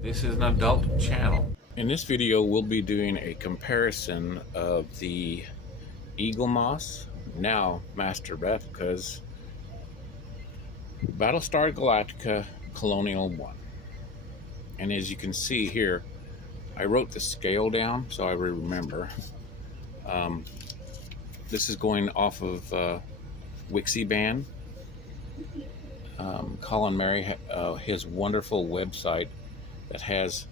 This is an adult channel. In this video, we'll be doing a comparison of the eaglemoss, now master replicas, Battlestar Galactica Colonial 1. And as you can see here, I wrote the scale down so I remember. This is going off of Wixiband. Colin Mary, his wonderful website that has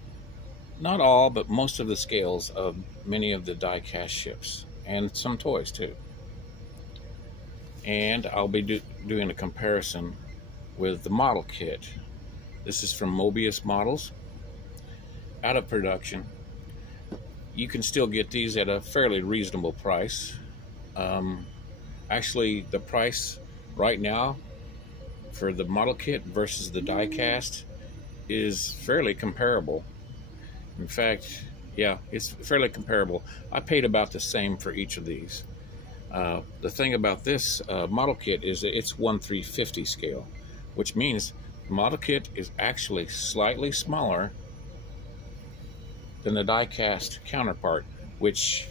not all, but most of the scales of many of the die-cast ships, and some toys too. And I'll be doing a comparison with the model kit. This is from Moebius Models, out of production. You can still get these at a fairly reasonable price. Actually, the price right now for the model kit versus the die-cast is fairly comparable. In fact, yeah, it's fairly comparable. I paid about the same for each of these. The thing about this model kit is that it's 1/350 scale, which means the model kit is actually slightly smaller than the die-cast counterpart, which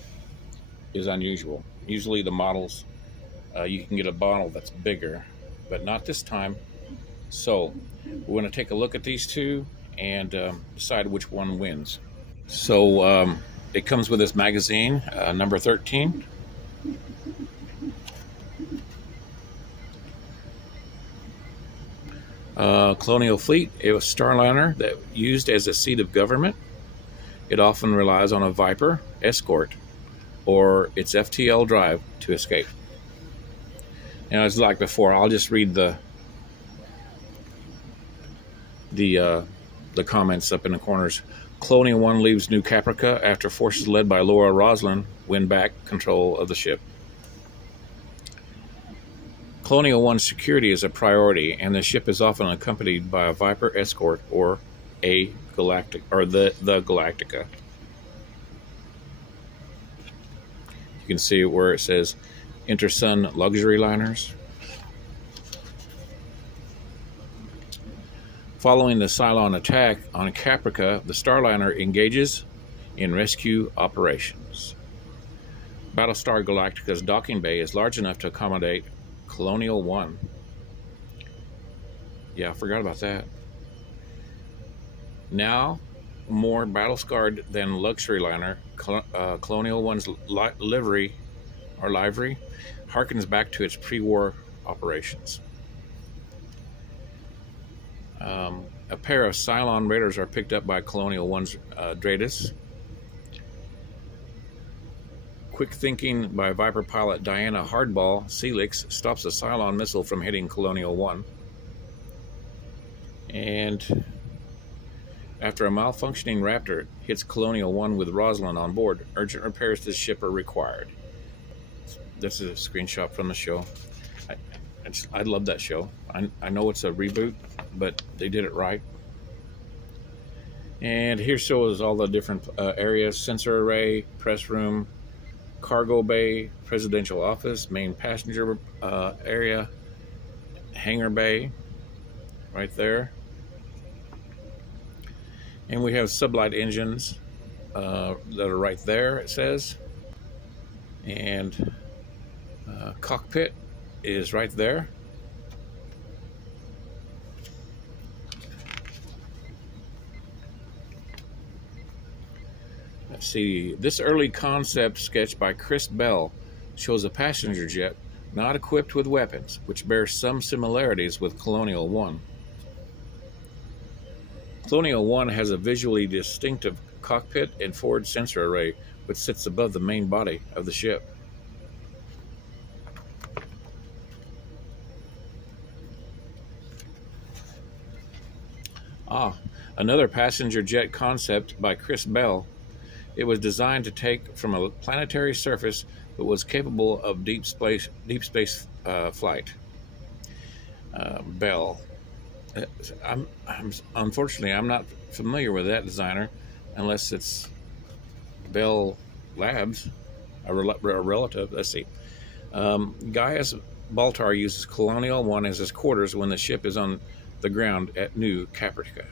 is unusual. Usually the models, you can get a bottle that's bigger, but not this time. So we're going to take a look at these two and decide which one wins. So it comes with this magazine, number 13. Colonial Fleet, it was Starliner that used as a seat of government. It often relies on a Viper escort or its FTL drive to escape. And as like before, I'll just read the comments up in the corners. Colonial 1 leaves New Caprica after forces led by Laura Roslin win back control of the ship. Colonial 1's security is a priority, and the ship is often accompanied by a Viper escort or the Galactica. You can see where it says Intersun luxury liners. Following the Cylon attack on Caprica, the Starliner engages in rescue operations. Battlestar Galactica's docking bay is large enough to accommodate Colonial 1. Yeah, I forgot about that. Now, more battle-scarred than luxury liner, Colonial 1's livery harkens back to its pre-war operations. A pair of Cylon raiders are picked up by Colonial 1's Dratus. Quick thinking by Viper pilot Diana Hardball Celix stops a Cylon missile from hitting Colonial 1. And after a malfunctioning Raptor hits Colonial 1 with Roslin on board, urgent repairs to the ship are required. This is a screenshot from the show. I love that show. I know it's a reboot, but they did it right. And here shows all the different areas: sensor array, press room, cargo bay, presidential office, main passenger area, hangar bay, right there. And we have sublight engines that are right there, it says. And cockpit is right there. Let's see, this early concept sketch by Chris Bell shows a passenger jet not equipped with weapons, which bears some similarities with Colonial 1. Colonial 1 has a visually distinctive cockpit and forward sensor array, which sits above the main body of the ship. Another passenger jet concept by Chris Bell. It was designed to take from a planetary surface, but was capable of deep space flight. Bell. Unfortunately, I'm not familiar with that designer, unless it's Bell Labs. a relative. Let's see. Gaius Baltar uses Colonial 1 as his quarters when the ship is on the ground at New Caprica.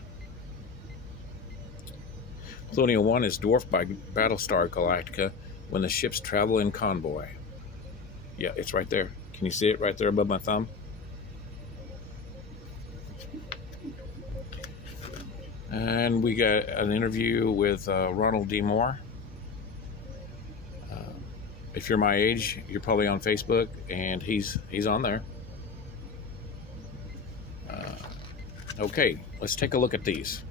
Colonial 1 is dwarfed by Battlestar Galactica when the ships travel in convoy. Yeah, it's right there. Can you see it right there above my thumb? And we got an interview with Ronald D. Moore. If you're my age, you're probably on Facebook, and he's on there. Okay, let's take a look at these.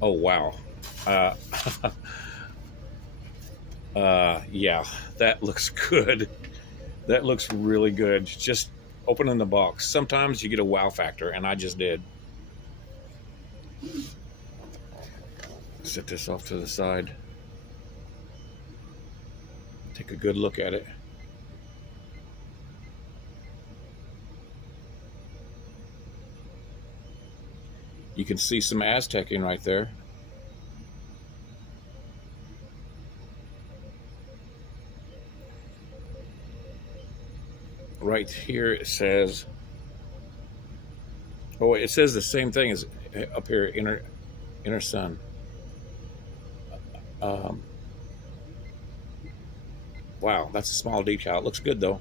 Oh wow. Yeah, that looks good. That looks really good. Just opening the box. Sometimes you get a wow factor, and I just did. Set this off to the side. Take a good look at it. You can see some Aztecing right there. Right here it says, oh, it says the same thing as up here, inner sun. Wow, that's a small detail. It looks good though.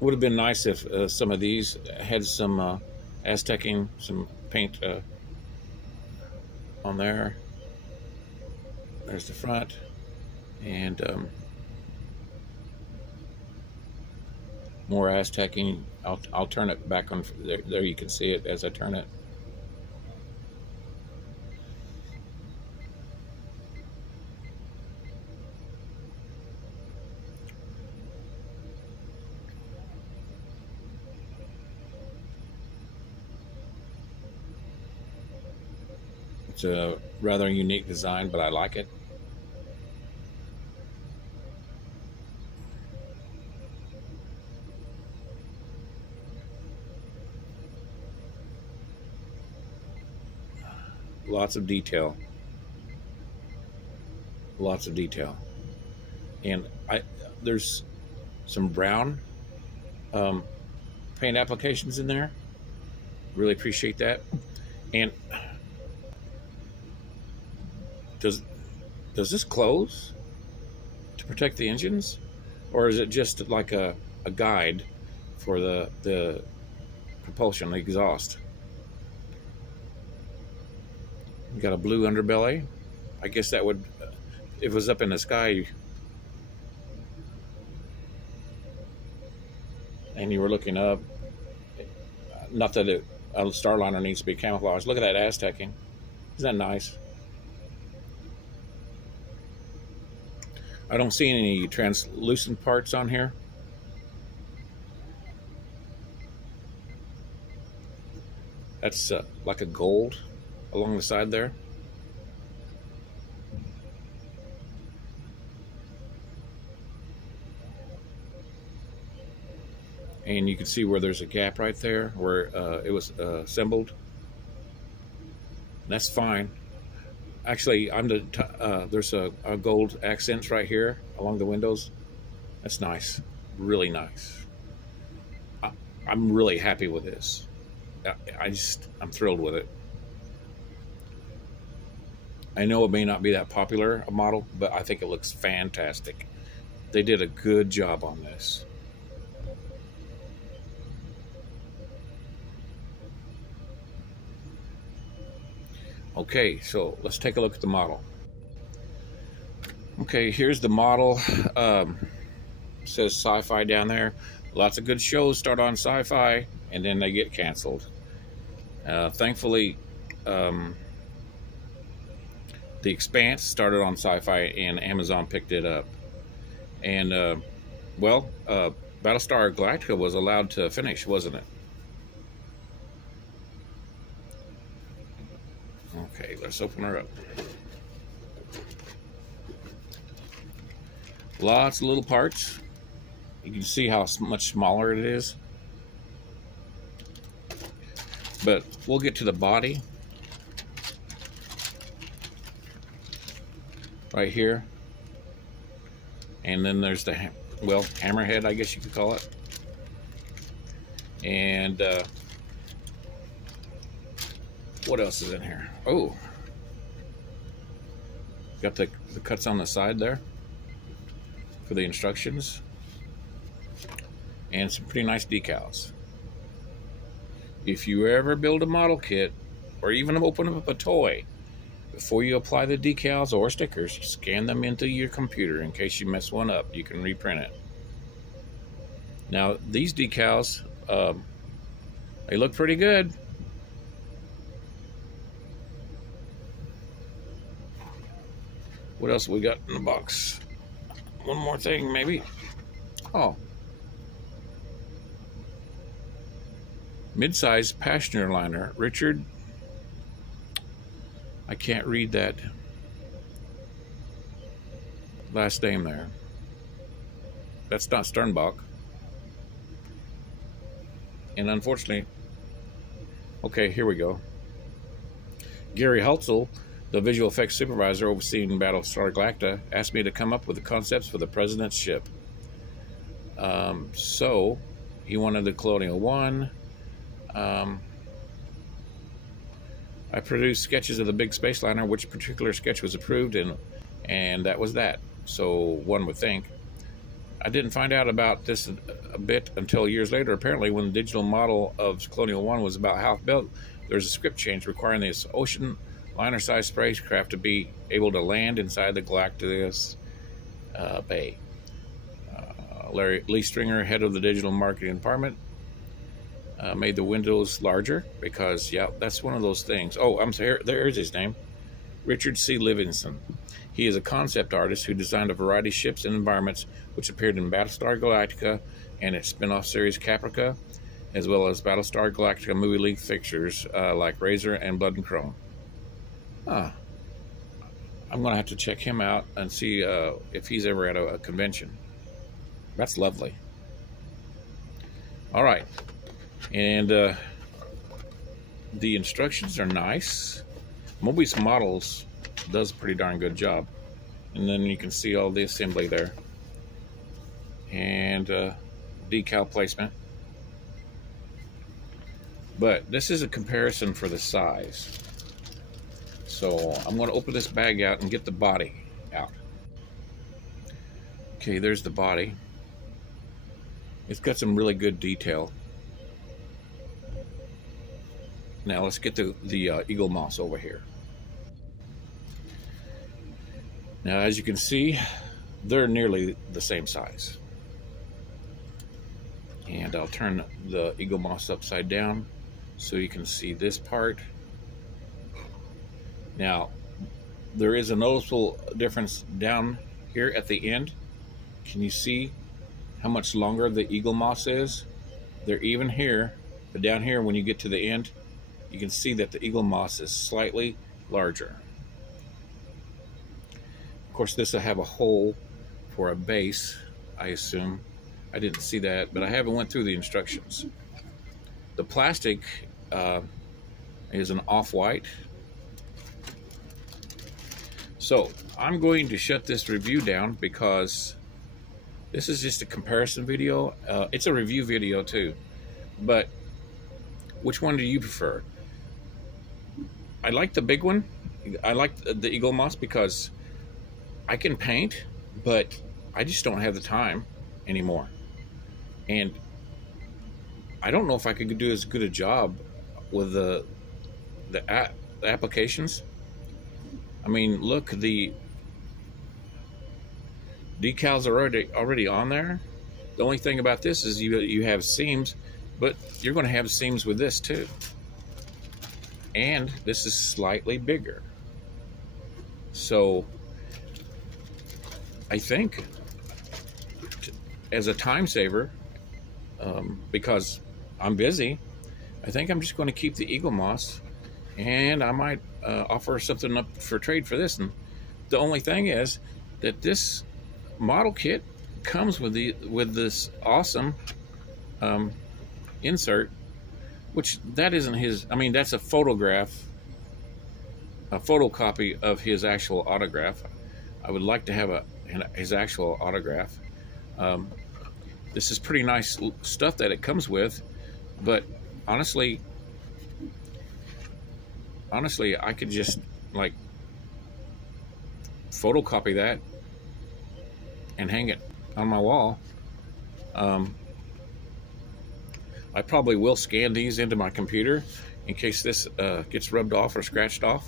Would have been nice if some of these had some Aztecing, some paint on there. There's the front, and more Aztecing. I'll turn it back on. There you can see it as I turn it. It's a rather unique design, but I like it. Lots of detail. Lots of detail. And there's some brown paint applications in there. Really appreciate that. And does this close to protect the engines, or is it just like a guide for the propulsion, the exhaust? You got a blue underbelly. I guess that would, if it was up in the sky and you were looking up, not that a Starliner needs to be camouflaged. Look at that Aztecing. Isn't that nice? I don't see any translucent parts on here. That's like a gold along the side there. And you can see where there's a gap right there where it was assembled. That's fine. Actually, there's a gold accents right here along the windows. That's nice, really nice. I'm really happy with this. I'm thrilled with it. I know it may not be that popular a model, but I think it looks fantastic. They did a good job on this. Okay, so let's take a look at the model. Okay, here's the model. Says sci-fi down there. Lots of good shows start on sci-fi, and then they get canceled. Thankfully, The Expanse started on sci-fi, and Amazon picked it up. And, Battlestar Galactica was allowed to finish, wasn't it? Okay, let's open her up. Lots of little parts. You can see how much smaller it is. But we'll get to the body right here. And then there's the, well, hammerhead, I guess you could call it. And what else is in here? Oh, got the cuts on the side there for the instructions. And some pretty nice decals. If you ever build a model kit, or even open up a toy, before you apply the decals or stickers, scan them into your computer in case you mess one up. You can reprint it. Now, these decals, they look pretty good. What else we got in the box? One more thing, maybe. Oh. Mid-size passenger liner, Richard. I can't read that last name there. That's not Sternbach. And unfortunately, okay, here we go. Gary Hultzel, the visual effects supervisor overseeing Battlestar Galactica, asked me to come up with the concepts for the president's ship. So he wanted the Colonial One. I produced sketches of the big space liner, which particular sketch was approved, and that was that. So one would think. I didn't find out about this a bit until years later. Apparently, when the digital model of Colonial One was about half built, there was a script change requiring this ocean liner-sized spacecraft to be able to land inside the Galacticus Bay. Lee Stringer, head of the digital marketing department, made the windows larger because, yeah, that's one of those things. Oh, I'm sorry, there's his name. Richard C. Livingston. He is a concept artist who designed a variety of ships and environments which appeared in Battlestar Galactica and its spin-off series Caprica, as well as Battlestar Galactica movie length fixtures like Razor and Blood and Chrome. I'm going to have to check him out and see if he's ever at a convention. That's lovely. All right. And the instructions are nice. Moebius Models does a pretty darn good job. And then you can see all the assembly there. And decal placement. But this is a comparison for the size. So I'm going to open this bag out and get the body out. Okay, there's the body. It's got some really good detail. Now let's get the eaglemoss over here. Now, as you can see, they're nearly the same size. And I'll turn the eaglemoss upside down so you can see this part. Now, there is a noticeable difference down here at the end. Can you see how much longer the eaglemoss is? They're even here, but down here when you get to the end, you can see that the eaglemoss is slightly larger. Of course, this will have a hole for a base, I assume. I didn't see that, but I haven't went through the instructions. The plastic is an off-white. So I'm going to shut this review down because this is just a comparison video. It's a review video too, but which one do you prefer? I like the big one. I like the eaglemoss because I can paint, but I just don't have the time anymore. And I don't know if I could do as good a job with the applications. I mean, look, the decals are already on there. The only thing about this is you have seams, but you're going to have seams with this too. And this is slightly bigger. So I think as a time saver, because I'm busy, I think I'm just going to keep the eaglemoss, and I might offer something up for trade for this. And the only thing is that this model kit comes with this awesome insert which that isn't his. I mean, that's a photograph, a photocopy of his actual autograph. I would like to have his actual autograph. This is pretty nice stuff that it comes with, but honestly, I could just like photocopy that and hang it on my wall. I probably will scan these into my computer in case this gets rubbed off or scratched off.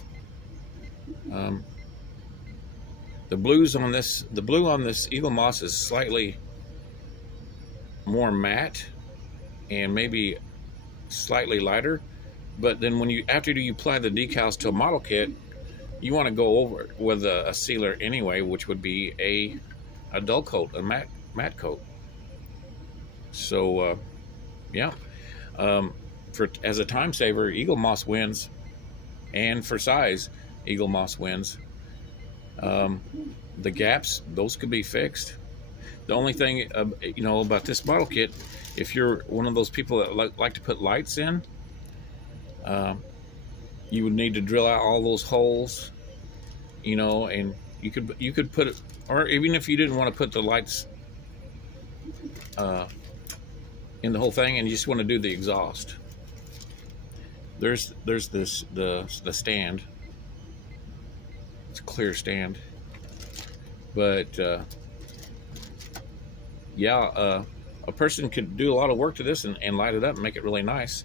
The blue on this eagle moss is slightly more matte and maybe slightly lighter, but then after you apply the decals to a model kit, you want to go over it with a sealer anyway, which would be a dull coat, a matte coat. So yeah, as a time saver, eagle moss wins, and for size, eagle moss wins. The gaps, those could be fixed. The only thing about this model kit, if you're one of those people that like to put lights in, you would need to drill out all those holes, and you could put it, or even if you didn't want to put the lights in the whole thing and you just want to do the exhaust, there's the stand. It's a clear stand, but yeah, a person could do a lot of work to this and light it up and make it really nice.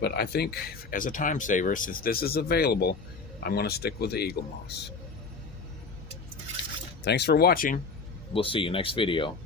But I think as a time saver, since this is available, I'm going to stick with the eagle moss. Thanks for watching. We'll see you next video.